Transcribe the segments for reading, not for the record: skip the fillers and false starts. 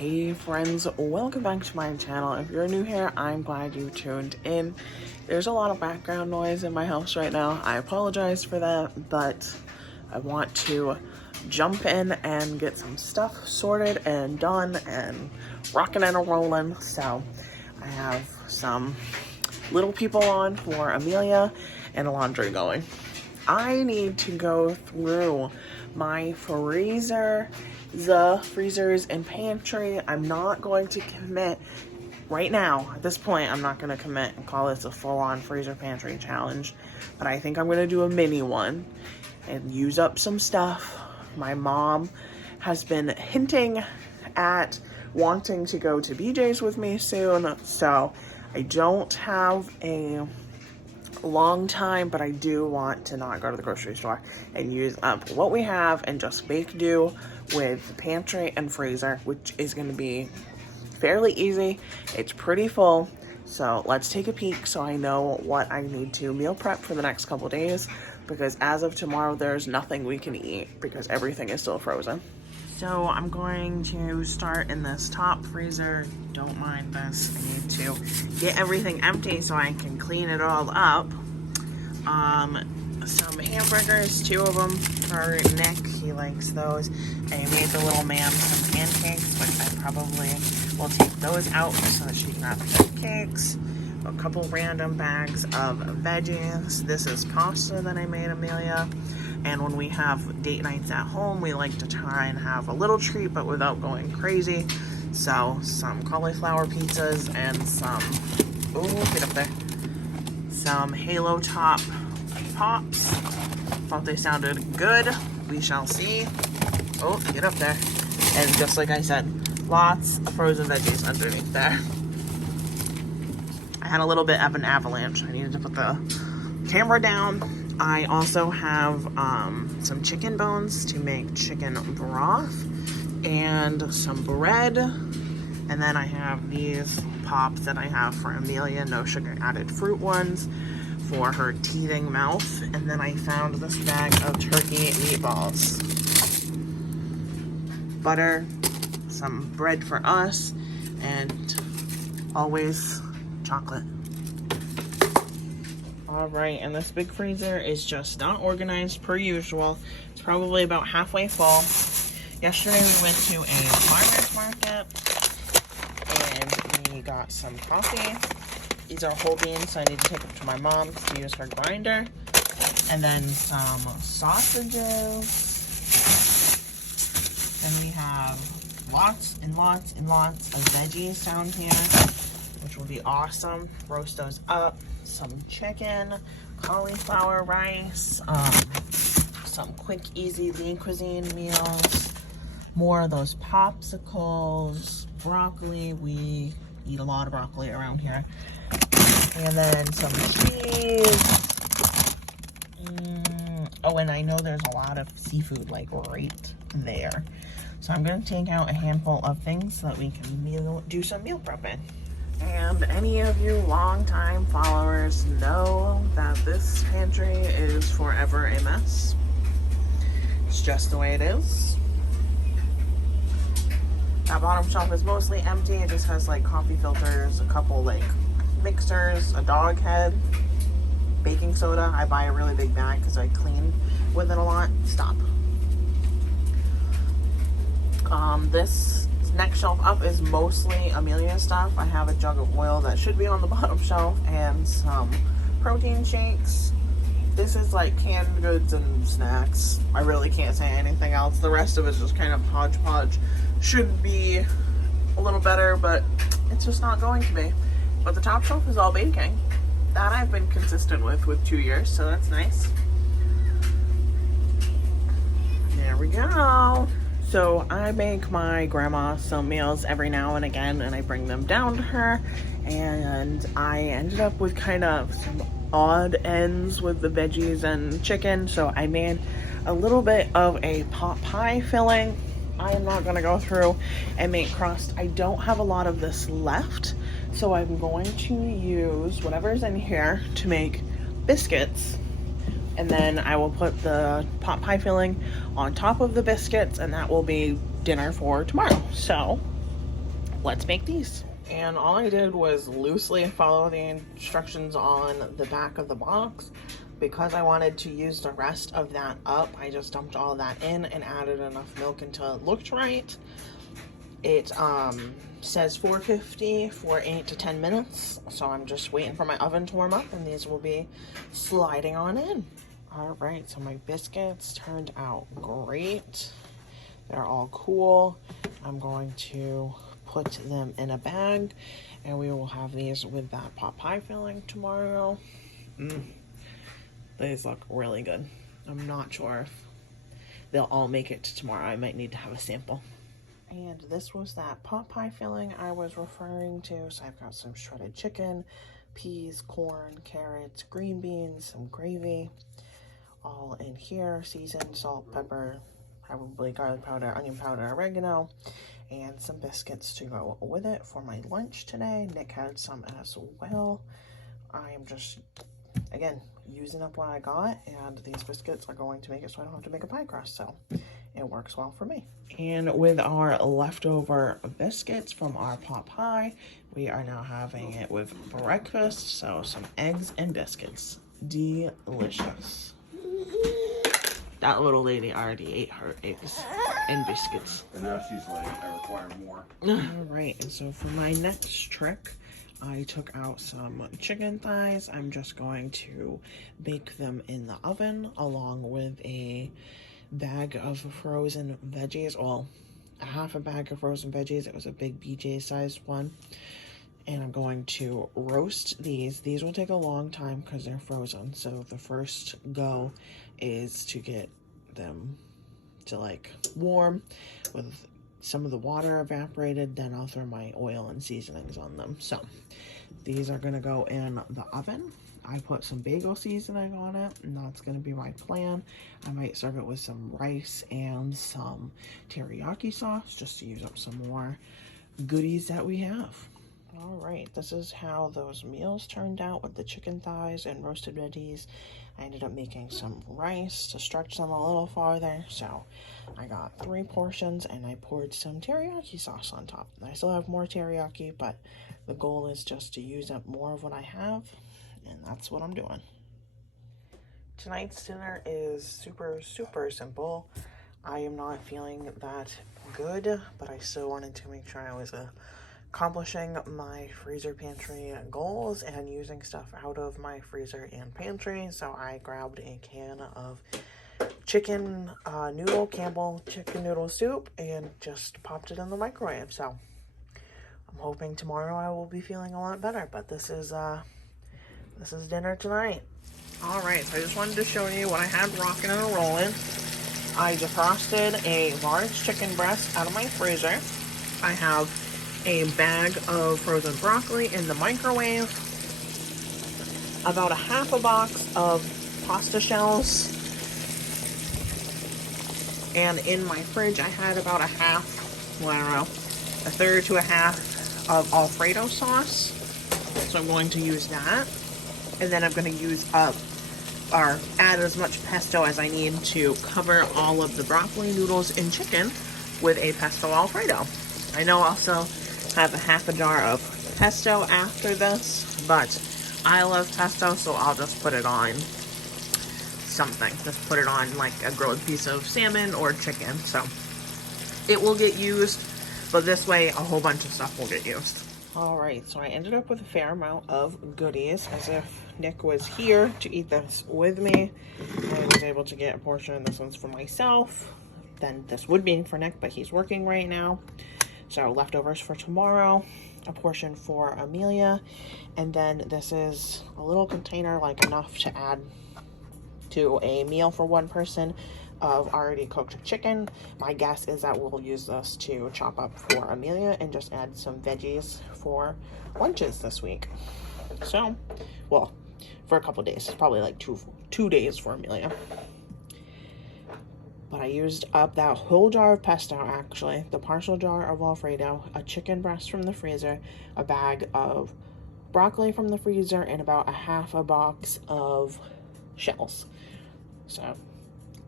Hey friends, welcome back to my channel. If you're new here, I'm glad you tuned in. There's a lot of background noise in my house right now. I apologize for that, but I want to jump in and get some stuff sorted and done and rocking and rolling. So I have some little people on for Amelia and a laundry going. I need to go through my freezers and pantry. I'm not going to commit right now. At this point, I'm not going to commit and call this a full-on freezer pantry challenge, but I think I'm going to do a mini one and use up some stuff. My mom has been hinting at wanting to go to BJ's with me soon, so I don't have a long time, but I do want to not go to the grocery store and use up what we have and just make do with the pantry and freezer, which is going to be fairly easy. It's pretty full, so let's take a peek so I know what I need to meal prep for the next couple days, because as of tomorrow there's nothing we can eat because everything is still frozen. So I'm going to start in this top freezer. Don't mind this. I need to get everything empty so I can clean it all up. Some hamburgers, 2 of them for Nick. He likes those. I made the little man some pancakes, which I probably will take those out so that she can have pancakes. A couple random bags of veggies. This is pasta that I made Amelia. And when we have date nights at home, we like to try and have a little treat, but without going crazy. So some cauliflower pizzas and some, ooh, get up there, some Halo Top Pops. Thought they sounded good. We shall see. Oh, get up there. And just like I said, lots of frozen veggies underneath there. I had a little bit of an avalanche. I needed to put the camera down. I also have some chicken bones to make chicken broth and some bread. And then I have these pops that I have for Amelia, no sugar added fruit ones for her teething mouth. And then I found this bag of turkey meatballs. Butter, some bread for us, and always chocolate. Alright, and this big freezer is just not organized per usual. It's probably about halfway full. Yesterday we went to a farmer's market and we got some coffee. These are whole beans, so I need to take them to my mom to use her grinder. And then some sausages. And we have lots and lots and lots of veggies down here, which will be awesome. Roast those up. Some chicken, cauliflower rice, some quick, easy lean cuisine meals, more of those popsicles, broccoli. We eat a lot of broccoli around here. And then some cheese. Oh, and I know there's a lot of seafood like right there. So I'm going to take out a handful of things so that we can do some meal prepping. And any of you longtime followers know that this pantry is forever a mess. It's just the way it is. That bottom shelf is mostly empty. It just has like coffee filters, a couple like mixers, a dog head, baking soda. I buy a really big bag because I clean with it a lot. Stop. This next shelf up is mostly Amelia stuff. I have a jug of oil that should be on the bottom shelf and some protein shakes. This is like canned goods and snacks. I really can't say anything else. The rest of it's just kind of hodgepodge. Should be a little better, but it's just not going to be. But the top shelf is all baking. That I've been consistent with 2 years, so that's nice. There we go. So I make my grandma some meals every now and again, and I bring them down to her, and I ended up with kind of some odd ends with the veggies and chicken, so I made a little bit of a pot pie filling. I am not going to go through and make crust. I don't have a lot of this left, so I'm going to use whatever's in here to make biscuits. And then I will put the pot pie filling on top of the biscuits, and that will be dinner for tomorrow. So let's make these. And all I did was loosely follow the instructions on the back of the box. Because I wanted to use the rest of that up, I just dumped all that in and added enough milk until it looked right. It says 450 for 8 to 10 minutes, so I'm just waiting for my oven to warm up and these will be sliding on in. All right, so my biscuits turned out great. They're all cool. I'm going to put them in a bag and we will have these with that pot pie filling tomorrow. These look really good. I'm not sure if they'll all make it to tomorrow. I might need to have a sample. And this was that pot pie filling I was referring to. So I've got some shredded chicken, peas, corn, carrots, green beans, some gravy, all in here. Seasoned, salt, pepper, probably garlic powder, onion powder, oregano, and some biscuits to go with it for my lunch today. Nick had some as well. I am just, again, using up what I got, and these biscuits are going to make it so I don't have to make a pie crust, so it works well for me. And with our leftover biscuits from our pot pie, we are now having it with breakfast, so some eggs and biscuits. Delicious. That little lady already ate her eggs and biscuits. And now she's like, I require more. All right, and so for my next trick, I took out some chicken thighs. I'm just going to bake them in the oven along with a bag of frozen veggies. Well, a half a bag of frozen veggies. It was a big BJ sized one. And I'm going to roast these. These will take a long time because they're frozen. So the first go is to get them to like warm with some of the water evaporated, then I'll throw my oil and seasonings on them. So these are gonna go in the oven. I put some bagel seasoning on it, and that's gonna be my plan. I might serve it with some rice and some teriyaki sauce just to use up some more goodies that we have. All right, this is how those meals turned out with the chicken thighs and roasted veggies. I ended up making some rice to stretch them a little farther, so I got 3 portions and I poured some teriyaki sauce on top. I still have more teriyaki, but the goal is just to use up more of what I have, and that's what I'm doing. Tonight's dinner is super simple. I am not feeling that good, but I still wanted to make sure I was accomplishing my freezer pantry goals and using stuff out of my freezer and pantry. So I grabbed a can of chicken noodle, Campbell chicken noodle soup, and just popped it in the microwave. So I'm hoping tomorrow I will be feeling a lot better, but this is dinner tonight. All right, so I just wanted to show you what I had rocking and rolling. I defrosted a large chicken breast out of my freezer. I have a bag of frozen broccoli in the microwave, about a half a box of pasta shells, and in my fridge I had about a half, well, I don't know, a third to a half of Alfredo sauce. So I'm going to use that, and then I'm going to use up or add as much pesto as I need to cover all of the broccoli, noodles, and chicken with a pesto Alfredo. I know also have a half a jar of pesto after this, but I love pesto, so I'll just put it on something. Just put it on like a grilled piece of salmon or chicken, so it will get used, but this way a whole bunch of stuff will get used. All right, so I ended up with a fair amount of goodies, as if Nick was here to eat this with me. I was able to get a portion of this one's for myself. Then this would be for Nick, but he's working right now. So leftovers for tomorrow, a portion for Amelia, and then this is a little container, like enough to add to a meal for one person of already cooked chicken. My guess is that we'll use this to chop up for Amelia and just add some veggies for lunches this week. So, well, for a couple days, probably like two days for Amelia. But I used up that whole jar of pesto, actually, the partial jar of Alfredo, a chicken breast from the freezer, a bag of broccoli from the freezer, and about a half a box of shells. So,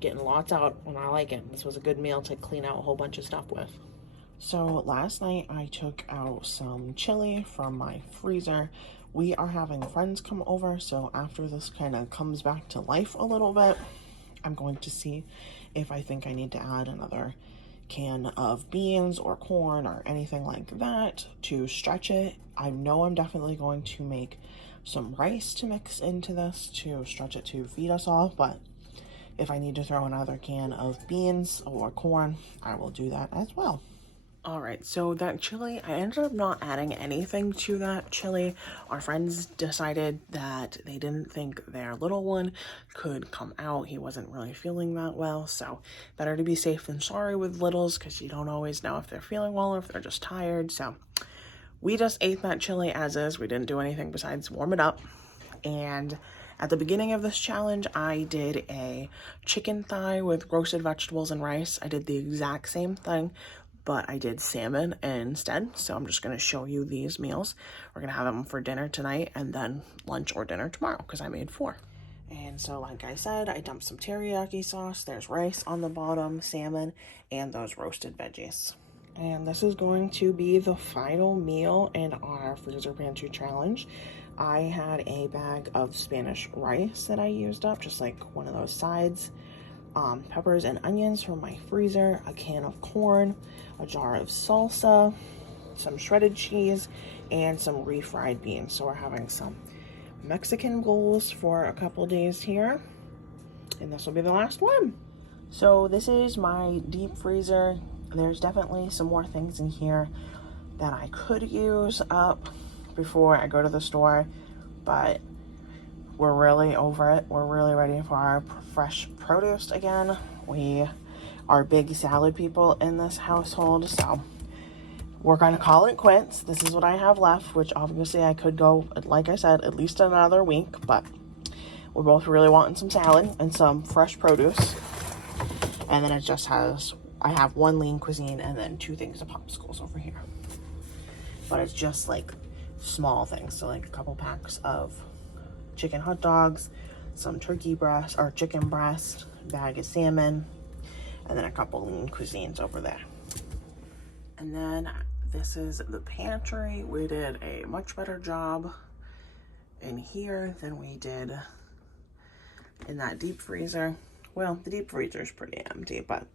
getting lots out, and I like it. This was a good meal to clean out a whole bunch of stuff with. So last night I took out some chili from my freezer. We are having friends come over, so after this kind of comes back to life a little bit, I'm going to see if I think I need to add another can of beans or corn or anything like that to stretch it. I know I'm definitely going to make some rice to mix into this to stretch it to feed us all, but if I need to throw another can of beans or corn, I will do that as well. All right, so that chili, I ended up not adding anything to that chili. Our friends decided that they didn't think their little one could come out. He wasn't really feeling that well, so better to be safe than sorry with littles because you don't always know if they're feeling well or if they're just tired. So we just ate that chili as is. We didn't do anything besides warm it up. And at the beginning of this challenge, I did a chicken thigh with roasted vegetables and rice. I did the exact same thing, but I did salmon instead. So I'm just going to show you these meals. We're going to have them for dinner tonight and then lunch or dinner tomorrow because I made 4. And so like I said, I dumped some teriyaki sauce. There's rice on the bottom, salmon, and those roasted veggies. And this is going to be the final meal in our freezer pantry challenge. I had a bag of Spanish rice that I used up, just like one of those sides. Peppers and onions from my freezer, a can of corn, a jar of salsa, some shredded cheese, and some refried beans. So we're having some Mexican bowls for a couple days here, and this will be the last one. So this is my deep freezer. There's definitely some more things in here that I could use up before I go to the store, but we're really over it. We're really ready for our fresh produce again. We are big salad people in this household, so we're going to call it quits. This is what I have left, which obviously I could go, like I said, at least another week, but we're both really wanting some salad and some fresh produce. And then it just has, I have 1 Lean Cuisine and then 2 things of popsicles over here. But it's just like small things, so like a couple packs of chicken hot dogs, some turkey breast or chicken breast, bag of salmon, and then a couple Lean Cuisines over there. And then this is the pantry. We did a much better job in here than we did in that deep freezer. Well, the deep freezer is pretty empty, but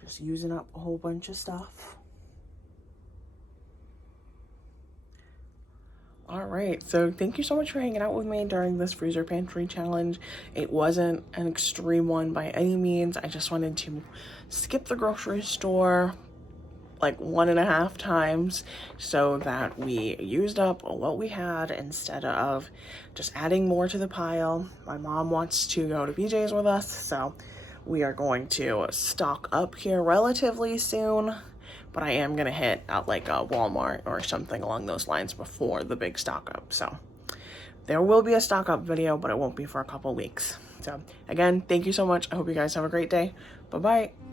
just using up a whole bunch of stuff. All right, so thank you so much for hanging out with me during this freezer pantry challenge. It wasn't an extreme one by any means. I just wanted to skip the grocery store like 1.5 times so that we used up what we had instead of just adding more to the pile. My mom wants to go to BJ's with us, so we are going to stock up here relatively soon. But I am going to hit out like a Walmart or something along those lines before the big stock up. So there will be a stock up video, but it won't be for a couple weeks. So again, thank you so much. I hope you guys have a great day. Bye-bye.